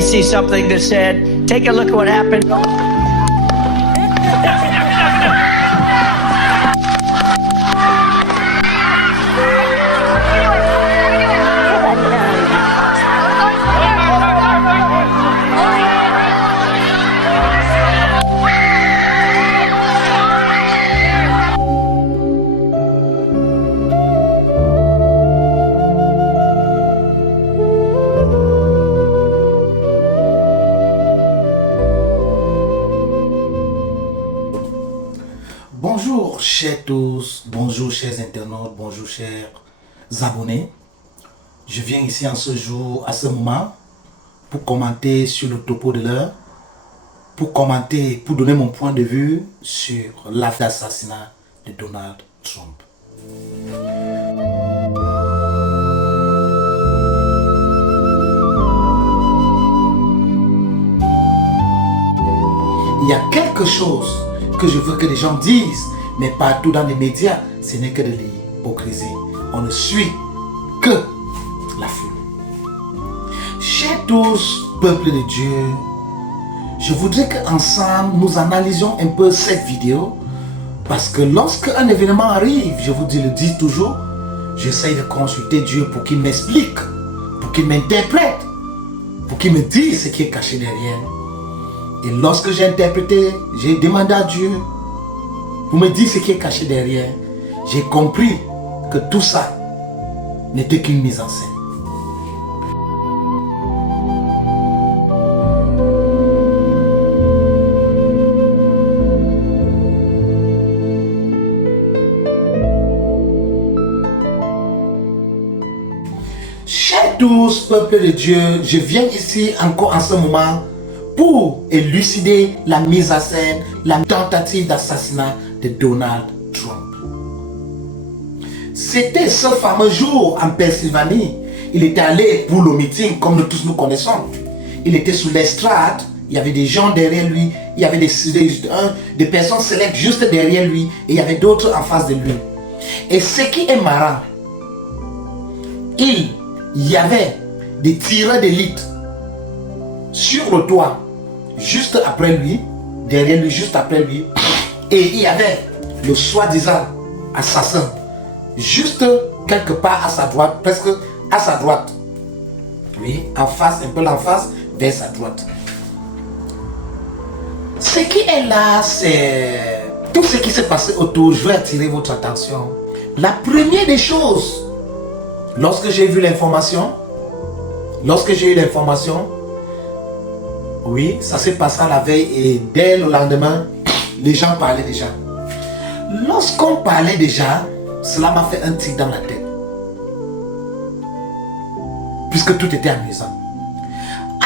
they see something that's said. Take a look at what happened. Bonjour chers tous, bonjour chers internautes, bonjour chers abonnés. Je viens ici en ce jour, à ce moment, pour commenter sur le topo de l'heure, pour commenter, pour donner mon point de vue sur l'acte d'assassinat de Donald Trump. Il y a quelque chose que je veux que les gens disent, mais partout dans les médias, ce n'est que de l'hypocrisie. On ne suit que la foule. Chers tous, peuple de Dieu, je voudrais qu'ensemble, nous analysions un peu cette vidéo, parce que lorsque un événement arrive, je vous le dis toujours, j'essaye de consulter Dieu pour qu'il m'explique, pour qu'il m'interprète, pour qu'il me dise ce qui est caché derrière. Et lorsque j'ai interprété, j'ai demandé à Dieu pour me dire ce qui est caché derrière. J'ai compris que tout ça n'était qu'une mise en scène. Chers tous, peuple de Dieu, je viens ici encore en ce moment pour élucider la mise en scène, la tentative d'assassinat de Donald Trump. C'était ce fameux jour en Pennsylvanie. Il était allé pour le meeting, comme nous tous nous connaissons. Il était sous l'estrade, il y avait des gens derrière lui, il y avait des personnes célèbres juste derrière lui, et il y avait d'autres en face de lui. Et ce qui est marrant, il y avait des tireurs d'élite sur le toit, juste après lui, derrière lui, juste après lui, et il y avait le soi-disant assassin, juste quelque part à sa droite, presque à sa droite. Oui, en face, un peu en face, vers sa droite. Ce qui est là, c'est tout ce qui s'est passé autour. Je vais attirer votre attention. La première des choses, lorsque j'ai vu l'information, oui, ça s'est passé la veille et dès le lendemain, les gens parlaient déjà. Lorsqu'on parlait déjà, cela m'a fait un tic dans la tête. Puisque tout était amusant.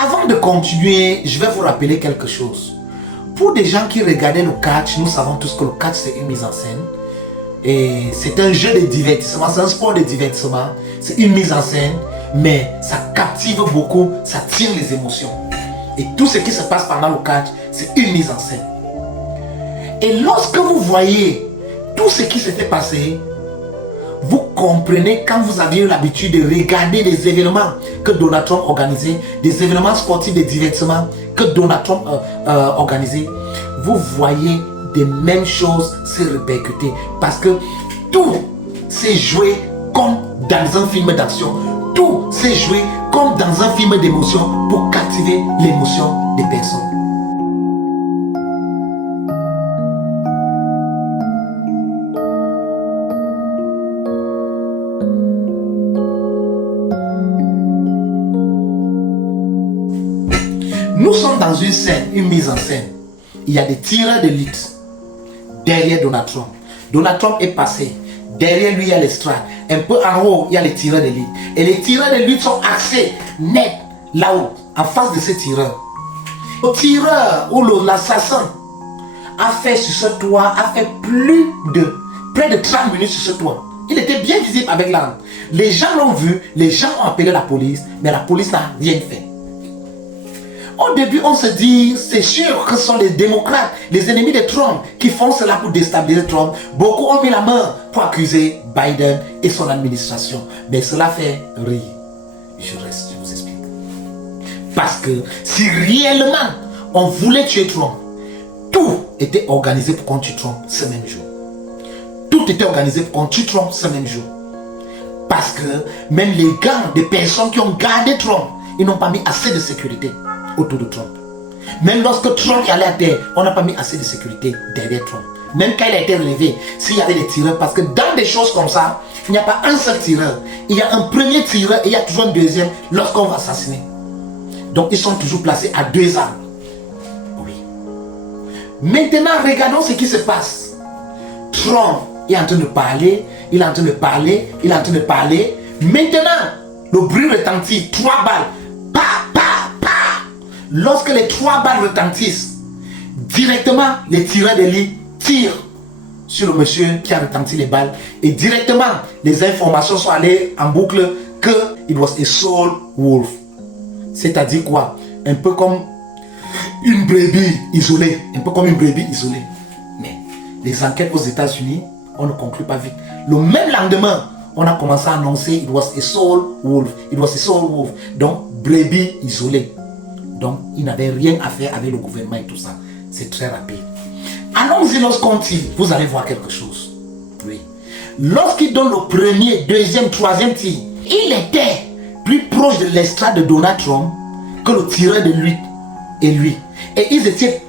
Avant de continuer, je vais vous rappeler quelque chose. Pour des gens qui regardaient le catch, nous savons tous que le catch c'est une mise en scène. Et c'est un jeu de divertissement, c'est un sport de divertissement. C'est une mise en scène, mais ça captive beaucoup, ça tire les émotions. Et tout ce qui se passe pendant le catch, c'est une mise en scène. Et lorsque vous voyez tout ce qui s'était passé, vous comprenez quand vous aviez eu l'habitude de regarder des événements que Donald Trump organisait, des événements sportifs de divertissement que Donald Trump organisait, vous voyez des mêmes choses se répercuter. Parce que tout s'est joué comme dans un film d'action. Tout s'est joué comme dans un film d'émotion pour captiver l'émotion des personnes. Nous sommes dans une scène, une mise en scène. Il y a des tireurs d'élite derrière Donald Trump. Donald Trump est passé. Derrière lui, il y a l'estrade. Un peu en haut, il y a les tireurs d'élite. Et les tireurs d'élite sont axés net là-haut, en face de ces tireurs. Le tireur ou l'assassin a fait sur ce toit, a fait près de 30 minutes sur ce toit. Il était bien visible avec l'arme. Les gens l'ont vu, les gens ont appelé la police, mais la police n'a rien fait. Au début, on se dit, c'est sûr que ce sont les démocrates, les ennemis de Trump, qui font cela pour déstabiliser Trump. Beaucoup ont mis la main pour accuser Biden et son administration. Mais cela fait rire. Je vous explique. Parce que si réellement on voulait tuer Trump, tout était organisé pour qu'on tue Trump ce même jour. Tout était organisé pour qu'on tue Trump ce même jour. Parce que même les gars des personnes qui ont gardé Trump, ils n'ont pas mis assez de sécurité autour de Trump. Même lorsque Trump est allé à terre, on n'a pas mis assez de sécurité derrière Trump. Même quand il a été relevé, s'il y avait des tireurs, parce que dans des choses comme ça, il n'y a pas un seul tireur. Il y a un premier tireur et il y a toujours un deuxième lorsqu'on va assassiner. Donc ils sont toujours placés à 2 armes. Oui. Maintenant, regardons ce qui se passe. Trump est en train de parler, il est en train de parler, il est en train de parler. Maintenant, le bruit retentit, 3 balles. Pa, pa, pa. Lorsque les 3 balles retentissent, directement, les tireurs de lit tirent sur le monsieur qui a retenti les balles. Et directement, les informations sont allées en boucle que it was a soul wolf. C'est-à-dire quoi? Un peu comme une brebis isolée. Un peu comme une brebis isolée. Mais les enquêtes aux États-Unis, on ne conclut pas vite. Le même lendemain, on a commencé à annoncer it was a soul wolf. It was a soul wolf. Donc, brebis isolée. Donc, il n'avait rien à faire avec le gouvernement et tout ça. C'est très rapide. Allons-y lorsqu'on tire, vous allez voir quelque chose. Oui. Lorsqu'il donne le premier, deuxième, troisième tir, il était plus proche de l'estrade de Donald Trump que le tireur de lui et lui. Et ils étaient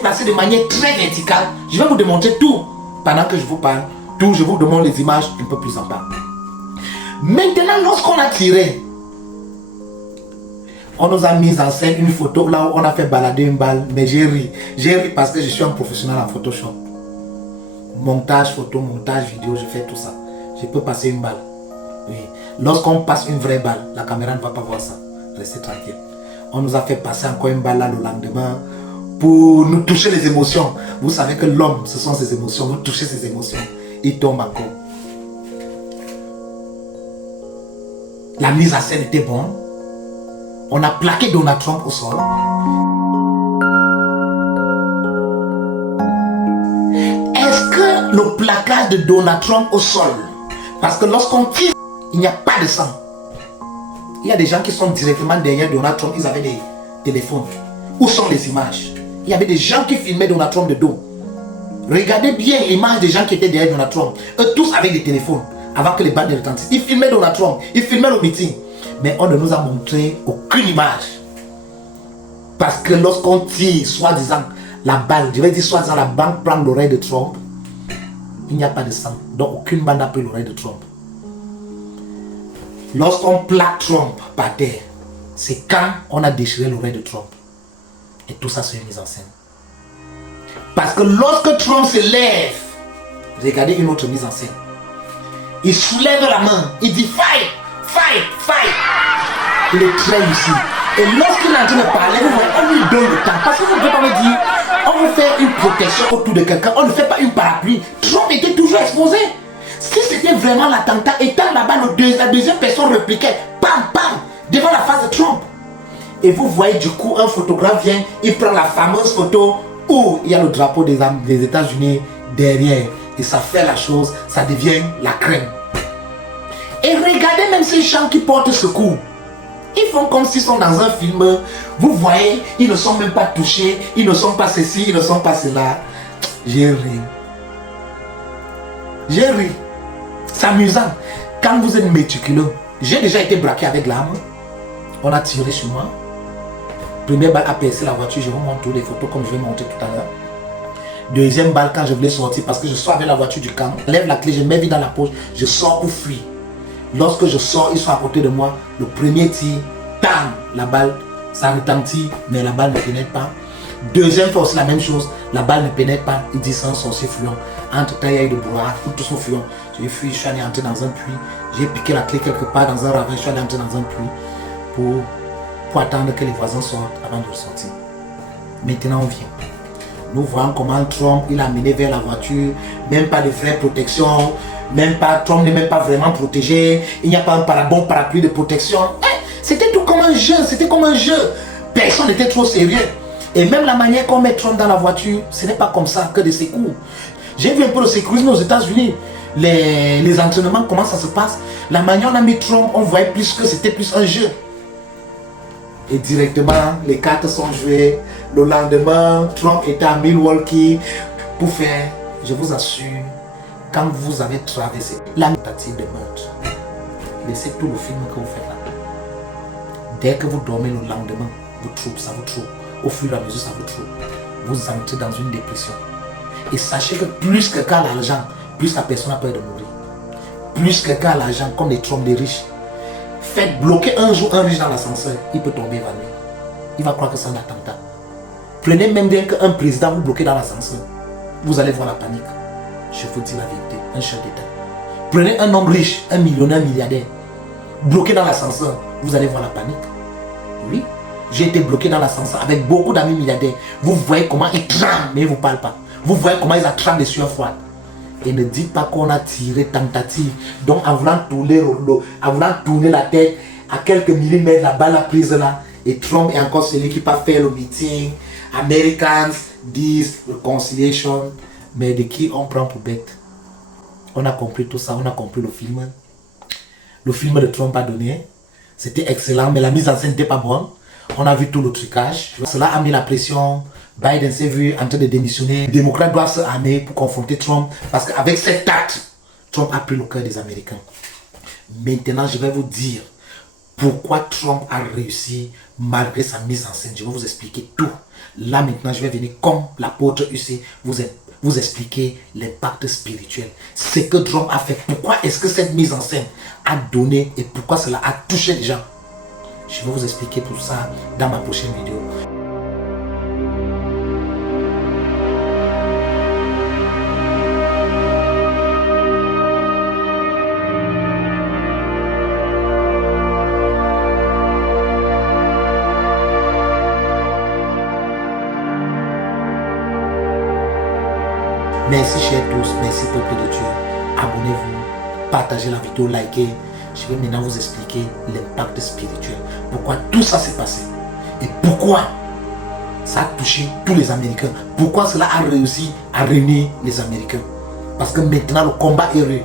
placés de manière très verticale. Je vais vous démontrer tout pendant que je vous parle. Tout, je vous demande les images un peu plus en bas. Maintenant, lorsqu'on a tiré, on nous a mis en scène une photo là où on a fait balader une balle. Mais j'ai ri. J'ai ri parce que je suis un professionnel en Photoshop. Montage photo, montage vidéo, je fais tout ça. Je peux passer une balle. Oui. Lorsqu'on passe une vraie balle, la caméra ne va pas voir ça. Restez tranquille. On nous a fait passer encore une balle là le lendemain pour nous toucher les émotions. Vous savez que l'homme, ce sont ses émotions. Vous touchez ses émotions, il tombe encore. La mise en scène était bonne. On a plaqué Donald Trump au sol. Est-ce que le plaquage de Donald Trump au sol, parce que lorsqu'on tire, il n'y a pas de sang. Il y a des gens qui sont directement derrière Donald Trump, ils avaient des téléphones. Où sont les images? Il y avait des gens qui filmaient Donald Trump de dos. Regardez bien l'image des gens qui étaient derrière Donald Trump. Eux tous avec des téléphones, avant que les balles ne retentissent. Ils filmaient Donald Trump, ils filmaient le meeting. Mais on ne nous a montré aucune image. Parce que lorsqu'on tire, soi-disant, la balle, je vais dire soi-disant, la balle prend l'oreille de Trump, il n'y a pas de sang. Donc aucune balle n'a pris l'oreille de Trump. Lorsqu'on plaque Trump par terre, c'est quand on a déchiré l'oreille de Trump. Et tout ça, c'est une mise en scène. Parce que lorsque Trump se lève, regardez une autre mise en scène. Il soulève la main, il dit fight, fight, fight. Il est très lucide. Et lorsqu'il est en train de parler, vous voyez, on lui donne le temps. Parce que vous ne pouvez pas me dire, on veut faire une protection autour de quelqu'un, on ne fait pas une parapluie. Trump était toujours exposé. Si c'était vraiment l'attentat, étant là-bas, la deuxième personne répliquait, pam, pam, devant la face de Trump. Et vous voyez du coup, un photographe vient, il prend la fameuse photo où il y a le drapeau des États-Unis derrière. Et ça fait la chose, ça devient la crème. Et regardez même ces gens qui portent secours. Ils font comme s'ils sont dans un film. Vous voyez, ils ne sont même pas touchés, ils ne sont pas ceci, ils ne sont pas cela. J'ai ri. J'ai ri. C'est amusant. Quand vous êtes méticuleux, j'ai déjà été braqué avec l'arme. On a tiré sur moi. Première balle a percé la voiture. Je vous montre toutes les photos comme je vais montrer tout à l'heure. Deuxième balle quand je voulais sortir parce que je sors avec la voiture du camp. Je lève la clé, je mets vite dans la poche. Je sors pour fuir. Lorsque je sors, ils sont à côté de moi. Le premier tir, bam, la balle, ça retentit, mais la balle ne pénètre pas. Deuxième fois aussi la même chose, la balle ne pénètre pas. Il dit c'est un sorcier fuyant. Entre temps, il y a eu de brouhaha, tous sont fuyants. J'ai fui, je suis allé entrer dans un puits. J'ai piqué la clé quelque part dans un ravin. Je suis allé entrer dans un puits pour attendre que les voisins sortent avant de sortir. Maintenant, on vient. Nous voyons comment Trump, il a mené vers la voiture. Même pas de vraie protection. Même pas, Trump n'est même pas vraiment protégé. Il n'y a pas un bon parapluie de protection. C'était tout comme un jeu. C'était comme un jeu. Personne n'était trop sérieux. Et même la manière qu'on met Trump dans la voiture, ce n'est pas comme ça que des secours. J'ai vu un peu le sécurisme aux États-Unis. Les entraînements, comment ça se passe. La manière on a mis Trump, on voyait plus que c'était plus un jeu. Et directement, les cartes sont jouées. Le lendemain, Trump était à Milwaukee pour faire, je vous assure, quand vous avez traversé la tentative de meurtre, laissez tout le film que vous faites là. Dès que vous dormez le lendemain, vous trouve, ça vous trouve. Au fur et à mesure, ça vous trouve. Vous entrez dans une dépression. Et sachez que plus quelqu'un a l'argent, plus la personne a peur de mourir. Plus quelqu'un a l'argent, comme les Trump des riches. Faites bloquer un jour un riche dans l'ascenseur, il peut tomber évanoui. Il va croire que c'est un attentat. Prenez même bien qu'un président vous bloquez dans l'ascenseur. Vous allez voir la panique. Je vous dis la vérité, un chef d'État. Prenez un homme riche, un millionnaire, milliardaire, bloqué dans l'ascenseur, vous allez voir la panique. Oui, j'ai été bloqué dans l'ascenseur avec beaucoup d'amis milliardaires. Vous voyez comment ils tremblent, mais ils ne vous parlent pas. Vous voyez comment ils attrapent des sueurs froides. Et ne dites pas qu'on a tiré tentative. Donc en voulant tourner la tête à quelques millimètres, la balle a prise là. Et Trump est encore celui qui peut faire le meeting. Americans disent reconciliation. Mais de qui on prend pour bête? On a compris tout ça, on a compris le film. Le film de Trump a donné. C'était excellent, mais la mise en scène n'était pas bonne. On a vu tout le trucage. Cela a mis la pression. Biden s'est vu en train de démissionner. Les démocrates doivent se armer pour confronter Trump. Parce qu'avec cet acte, Trump a pris le cœur des Américains. Maintenant, je vais vous dire pourquoi Trump a réussi malgré sa mise en scène. Je vais vous expliquer tout. Là, maintenant, je vais venir comme l'apôtre UC vous expliquer l'impact spirituel. Ce que Trump a fait. Pourquoi est-ce que cette mise en scène a donné et pourquoi cela a touché les gens. Je vais vous expliquer tout ça dans ma prochaine vidéo. Merci chers tous, merci peuple de Dieu. Abonnez-vous, partagez la vidéo, likez. Je vais maintenant vous expliquer l'impact spirituel. Pourquoi tout ça s'est passé. Et pourquoi ça a touché tous les Américains. Pourquoi cela a réussi à réunir les Américains. Parce que maintenant le combat est rude.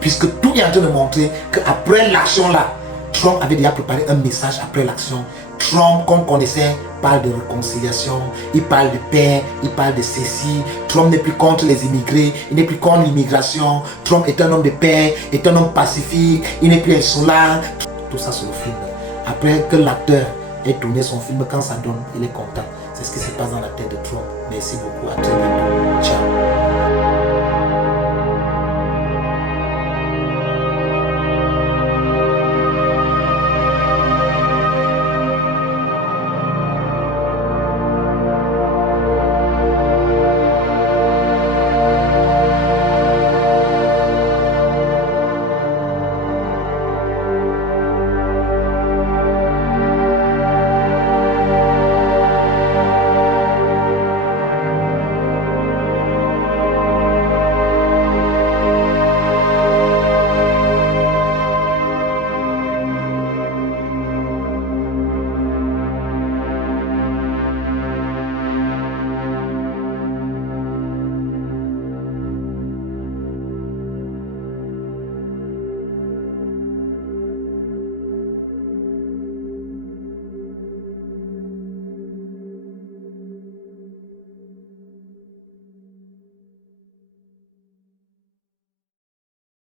Puisque tout est en train de montrer qu'après l'action là, Trump avait déjà préparé un message après l'action. Trump, comme on connaissait, parle de réconciliation, il parle de paix, il parle de ceci. Trump n'est plus contre les immigrés, il n'est plus contre l'immigration. Trump est un homme de paix, est un homme pacifique, il n'est plus insolent. Tout ça sur le film. Après que l'acteur ait tourné son film, quand ça donne, il est content. C'est ce qui se passe dans la tête de Trump. Merci beaucoup, à très bientôt. Ciao.